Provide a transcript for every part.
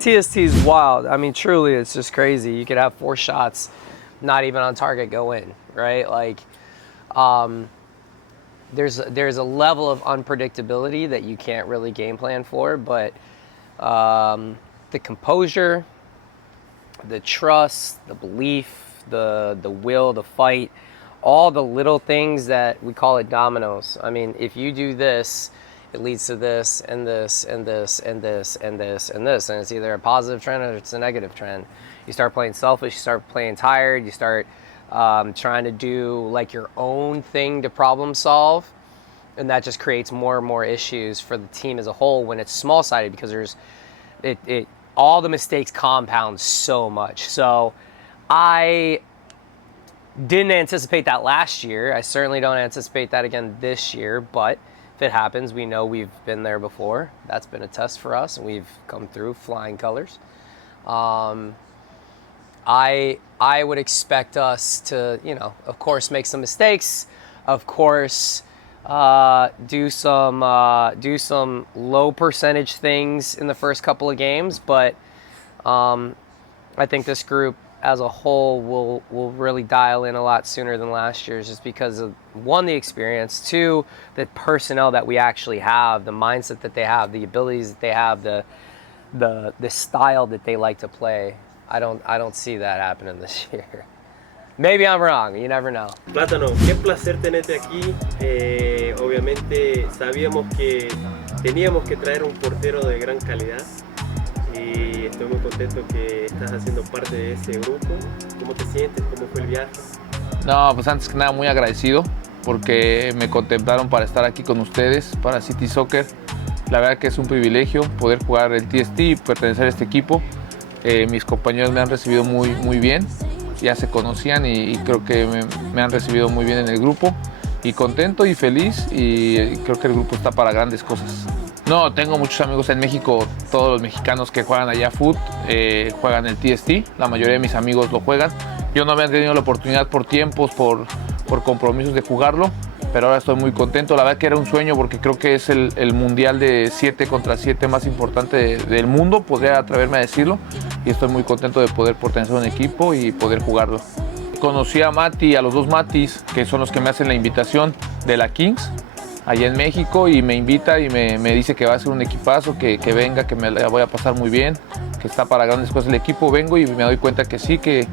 TST is wild. I mean, truly, it's just crazy. You could have 4 shots, not even on target, go in, right? Like, there's a level of unpredictability that you can't really game plan for, but the composure, the trust, the belief, the will, the fight, all the little things that we call it dominoes. I mean, if you do this, it leads to this and this and this and this and this and this, and it's either a positive trend or it's a negative trend. You start playing selfish, you start playing tired, you start trying to do like your own thing to problem solve, and that just creates more and more issues for the team as a whole when it's small-sided, because there's all the mistakes compound so much. So I didn't anticipate that last year. I certainly don't anticipate that again this year, but if it happens, we know we've been there before. That's been a test for us, and we've come through flying colors. I would expect us to, of course, make some mistakes. Of course, do some low percentage things in the first couple of games, but I think this group as a whole will really dial in a lot sooner than last year's, just because of, one, the experience, two, the personnel that we actually have, the mindset that they have, the abilities that they have, the style that they like to play. I don't see that happening this year. Maybe I'm wrong, you never know. Plátano, qué placer tenerte aquí. Obviamente sabíamos que teníamos que traer un portero de gran calidad y estoy muy contento que estás haciendo parte de ese grupo. ¿Cómo te sientes? ¿Cómo fue el viaje? No, pues antes que nada muy agradecido porque me contemplaron para estar aquí con ustedes, para City Soccer. La verdad que es un privilegio poder jugar el TST y pertenecer a este equipo. Mis compañeros me han recibido muy bien, ya se conocían y creo que me han recibido muy bien en el grupo, y contento y feliz, y creo que el grupo está para grandes cosas. No, tengo muchos amigos en México, todos los mexicanos que juegan allá foot, juegan el TST, la mayoría de mis amigos lo juegan. Yo no había tenido la oportunidad por tiempos, por compromisos de jugarlo, pero ahora estoy muy contento. La verdad que era un sueño, porque creo que es el mundial de 7 contra 7 más importante del mundo, podría atreverme a decirlo, y estoy muy contento de poder pertenecer a un equipo y poder jugarlo. Conocí a Mati, a los dos Matis, que son los que me hacen la invitación de la Kings, allá en México, y me invita y me dice que va a ser un equipazo, que venga, que me la voy a pasar muy bien, que está para grandes cosas el equipo. Vengo y me doy cuenta que sí, que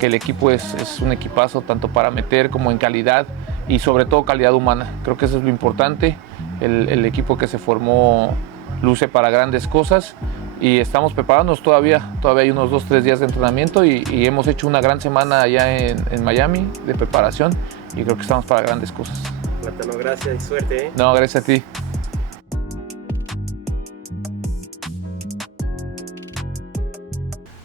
el equipo es un equipazo, tanto para meter como en calidad, y sobre todo calidad humana. Creo que eso es lo importante. El equipo que se formó luce para grandes cosas, y estamos preparándonos todavía hay unos 2-3 días de entrenamiento, y hemos hecho una gran semana allá en Miami de preparación, y creo que estamos para grandes cosas. Plátano, gracias y suerte. No, gracias a ti.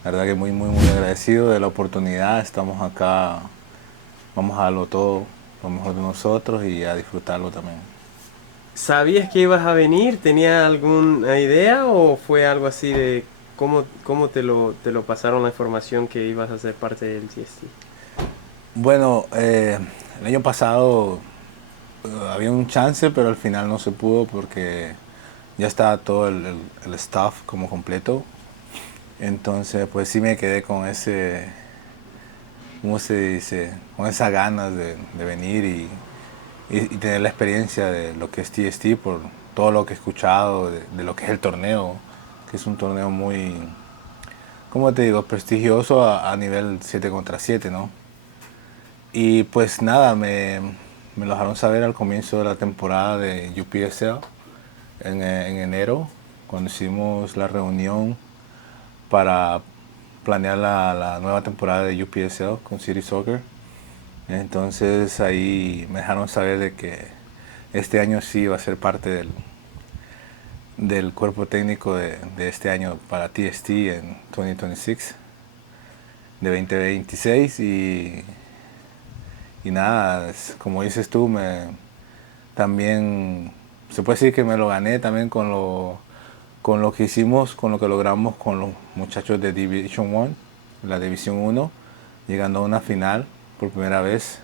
La verdad que muy agradecido de la oportunidad. Estamos acá, vamos a darlo todo, lo mejor de nosotros, y a disfrutarlo también. ¿Sabías que ibas a venir? ¿Tenías alguna idea o fue algo así de cómo te lo pasaron la información que ibas a ser parte del TST? Bueno, el año pasado había un chance, pero al final no se pudo porque ya estaba todo el staff como completo. Entonces pues sí me quedé con ese, ¿cómo se dice? Con esas ganas de venir y tener la experiencia de lo que es TST, por todo lo que he escuchado de lo que es el torneo, que es un torneo muy, ¿cómo te digo?, prestigioso a nivel 7 contra 7, ¿no? Y pues nada, me lo dejaron saber al comienzo de la temporada de UPSL en enero, cuando hicimos la reunión para planear la nueva temporada de UPSL con City Soccer. Entonces ahí me dejaron saber de que este año sí iba a ser parte del cuerpo técnico de este año para TST en 2026, de 2026, y nada, como dices tú, también se puede decir que me lo gané también con lo que hicimos, con lo que logramos con los muchachos de Division 1, la División 1, llegando a una final por primera vez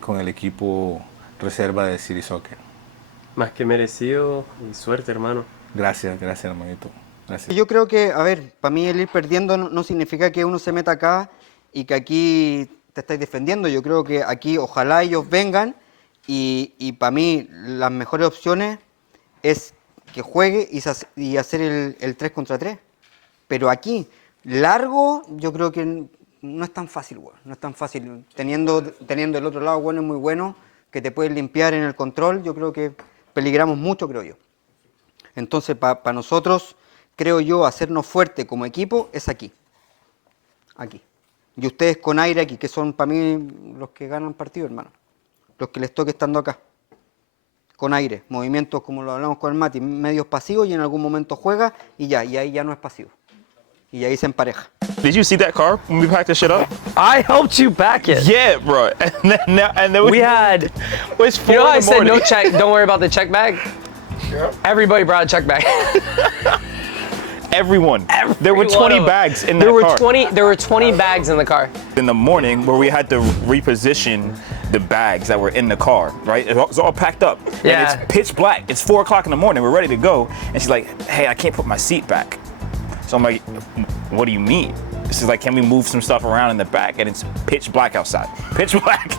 con el equipo reserva de City Soccer. Más que merecido, y suerte, hermano. Gracias hermanito. Gracias. Yo creo que, a ver, para mí el ir perdiendo no significa que uno se meta acá y que aquí te estáis defendiendo. Yo creo que aquí ojalá ellos vengan y para mí las mejores opciones es que juegue y hacer el 3 contra 3. Pero aquí, largo, yo creo que no es tan fácil, güey. No es tan fácil. Teniendo el otro lado bueno y muy bueno, que te puedes limpiar en el control, yo creo que peligramos mucho, creo yo. Entonces, para nosotros, creo yo, hacernos fuerte como equipo es aquí. Aquí. Y ustedes con aire aquí, que son para mí los que ganan partido, hermano. Los que les toque estando acá. Con aire. Movimientos, como lo hablamos con el Mati, medios pasivos y en algún momento juega y ahí ya no es pasivo. Y ahí se empareja. Did you see that car when we packed this shit up? I helped you pack it. Yeah, bro. And then We had, it's 4 you know, in I the said morning. no check. Don't worry about the check bag. Everybody brought a check bag. Everyone. There were Every 20 one of them. bags in that car. There were 20 bags in the car. In the morning, where we had to reposition the bags that were in the car, right? It's all packed up. Yeah. And it's pitch black. It's 4 o'clock in the morning. We're ready to go. And she's like, hey, I can't put my seat back. So I'm like, what do you mean? She's like, can we move some stuff around in the back? And it's pitch black outside. Pitch black.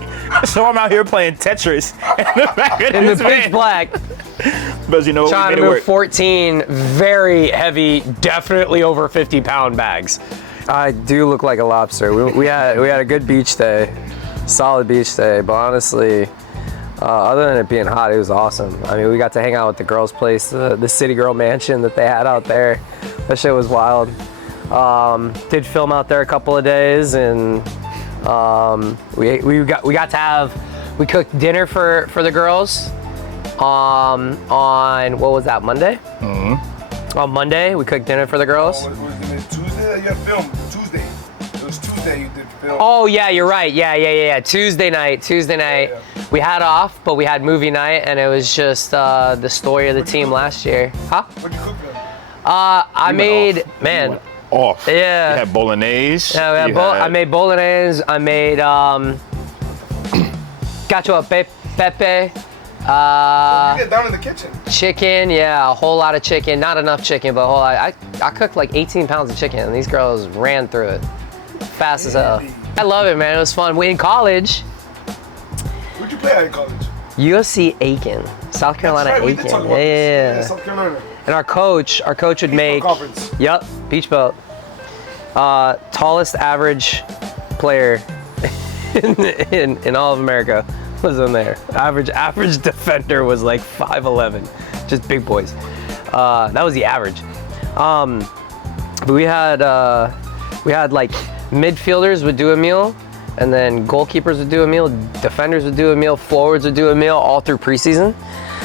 So I'm out here playing Tetris in the back of In the this pitch van. black, But you know what? We trying made to it move work. 14 very heavy, definitely over 50-pound bags. I do look like a lobster. We had a good beach day, solid beach day. But honestly, other than it being hot, it was awesome. I mean, we got to hang out at the girls' place, the City Girl Mansion that they had out there. That shit was wild. Did film out there a couple of days, and we cooked dinner for the girls on what was that, Monday? Mm-hmm. On Monday we cooked dinner for the girls. Was it Tuesday that you had filmed? Tuesday. It was Tuesday you did film. Oh yeah, you're right. Yeah. Tuesday night. Yeah. We had off, but we had movie night, and it was just the story of the team last year. Huh? What'd you cook for them? I made, man. Off. Yeah. You had bolognese. Yeah, You I had- made bolognese. I made cacio e pepe. You get down in the kitchen. Chicken, yeah, a whole lot of chicken. Not enough chicken, but a whole lot. I cooked like 18 pounds of chicken, and these girls ran through it fast as hell. I love it, man. It was fun. We in college, Where'd you play at in college? USC Aiken, South Carolina That's right, we did Aiken. talk about this. Yeah. South Carolina. And our coach would make. Conference. Yep, beach belt. Tallest average player in all of America was in there. Average defender was like 5'11", just big boys. That was the average. But we had like midfielders would do a meal, and then goalkeepers would do a meal, defenders would do a meal, forwards would do a meal all through preseason.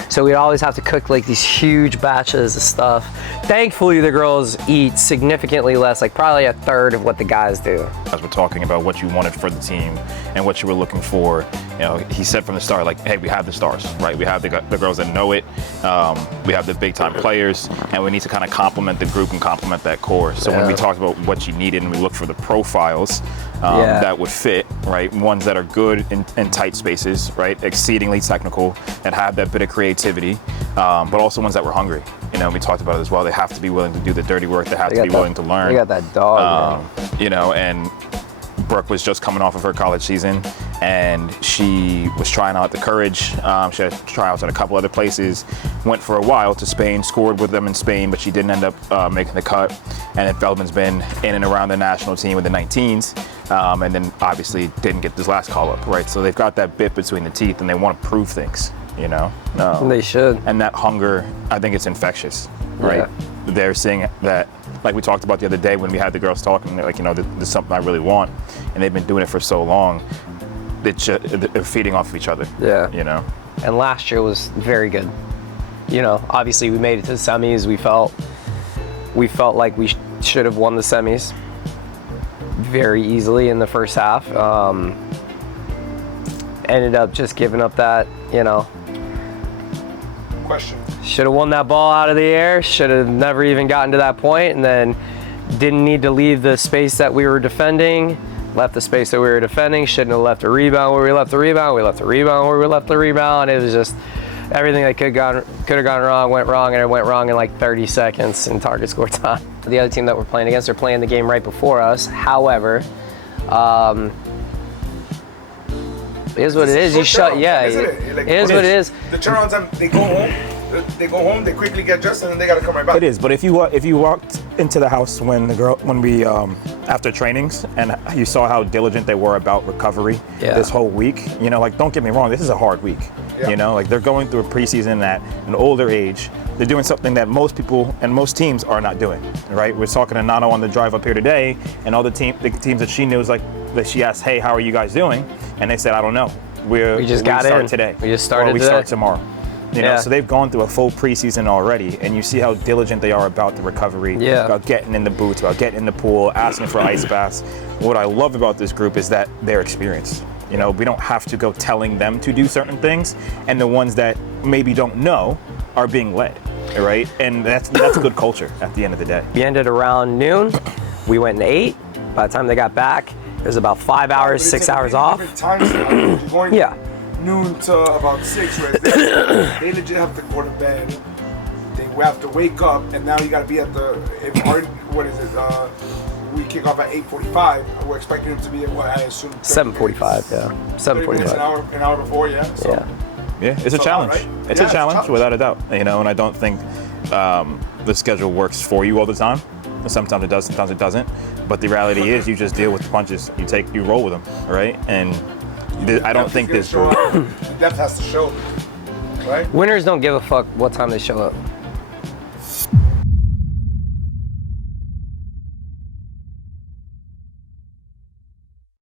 So we'd always have to cook like these huge batches of stuff. Thankfully, the girls eat significantly less, like probably a third of what the guys do. As we're talking about what you wanted for the team and what you were looking for, you know, he said from the start, like, hey, we have the stars, right? We have the girls that know it. We have the big time players, and we need to kind of complement the group and complement that core. So when we talked about what you needed and we looked for the profiles that would fit, right? Ones that are good in tight spaces, right? Exceedingly technical, that have that bit of creativity, but also ones that were hungry. You know, we talked about it as well. They have to be willing to do the dirty work. They have to be willing to learn. They got that dog. Man. You know, and Brooke was just coming off of her college season, and she was trying out the Courage. She had tryouts at a couple other places. Went for a while to Spain, scored with them in Spain, but she didn't end up making the cut. And then Feldman's been in and around the national team with the 19s, and then obviously didn't get this last call up, right? So they've got that bit between the teeth, and they want to prove things, you know? They should. And that hunger, I think it's infectious, right? Yeah. They're seeing that, like we talked about the other day when we had the girls talking, they're like, you know, there's something I really want, and they've been doing it for so long. They're feeding off of each other. Yeah. You know. And last year was very good. You know, obviously we made it to the semis. We felt like we should have won the semis very easily in the first half. Ended up just giving up that, you know. Question. Should have won that ball out of the air. Should have never even gotten to that point, and then didn't need to leave the space that we were defending. Left the space that we were defending. Shouldn't have left a rebound where we left the rebound. We left the rebound where we left the rebound. It was just everything that could have gone wrong went wrong, and it went wrong in like 30 seconds in target score time. The other team that we're playing against, they're playing the game right before us. However, it is what it is. You shut, yeah. It is what it is. The turnaround time, they go home. They go home. They quickly get dressed, and then they gotta come right back. It is, but if you walked into the house when we after trainings and you saw how diligent they were about recovery this whole week, you know, like don't get me wrong, this is a hard week. Yeah. You know, like they're going through a preseason at an older age. They're doing something that most people and most teams are not doing. Right? We're talking to Nano on the drive up here today, and all the teams that she knows, like that she asked, hey, how are you guys doing? And they said, I don't know. We start in today. We just started or we today. start tomorrow. You know, so they've gone through a full preseason already, and you see how diligent they are about the recovery, about getting in the boots, about getting in the pool, asking for ice baths. What I love about this group is that they're experienced. You know, we don't have to go telling them to do certain things, and the ones that maybe don't know are being led, right? And that's good culture at the end of the day. We ended around noon. We went in 8. By the time they got back, it was about 5 hours, 6 hours off. You're going Yeah. noon to about 6, right? They legit have to go to bed. They have to wake up, and now you got to be at the. What is it? We kick off at 8:45. We're expecting them to be at what I assume. 7:45. Yeah. 7:45. An hour before, yeah. So. Yeah. Yeah, it's a challenge. Right? It's a challenge without a doubt. You know, and I don't think the schedule works for you all the time. Sometimes it does, sometimes it doesn't. But the reality is, you just deal with the punches. You roll with them, right? And I don't think this. The depth has to show, right? Winners don't give a fuck what time they show up.